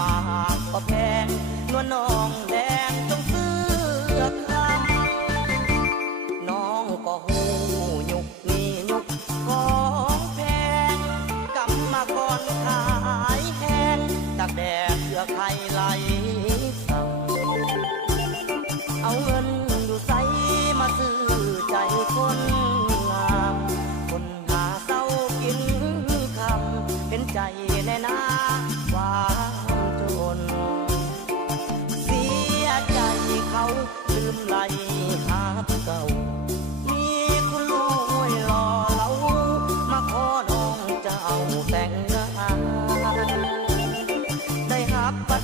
มากก็แพงนวลน้องแดงจงเสื้อคำน้องก็หูยุกนี่ยุกของแพงกำมาก่อนขายแห้งตากแดดเพื่อใครไหลสั่งเอาเงินอยู่ใสมาซื้อใจคนงามคนหาเศร้ากินคำเป็นใจแน่นาความจนเสียใจเขาลืมไหลหาเก่ามีคุณลูกห้วยหล่อเหลามาขอน้องเจ้าแต่งงานได้หักปัด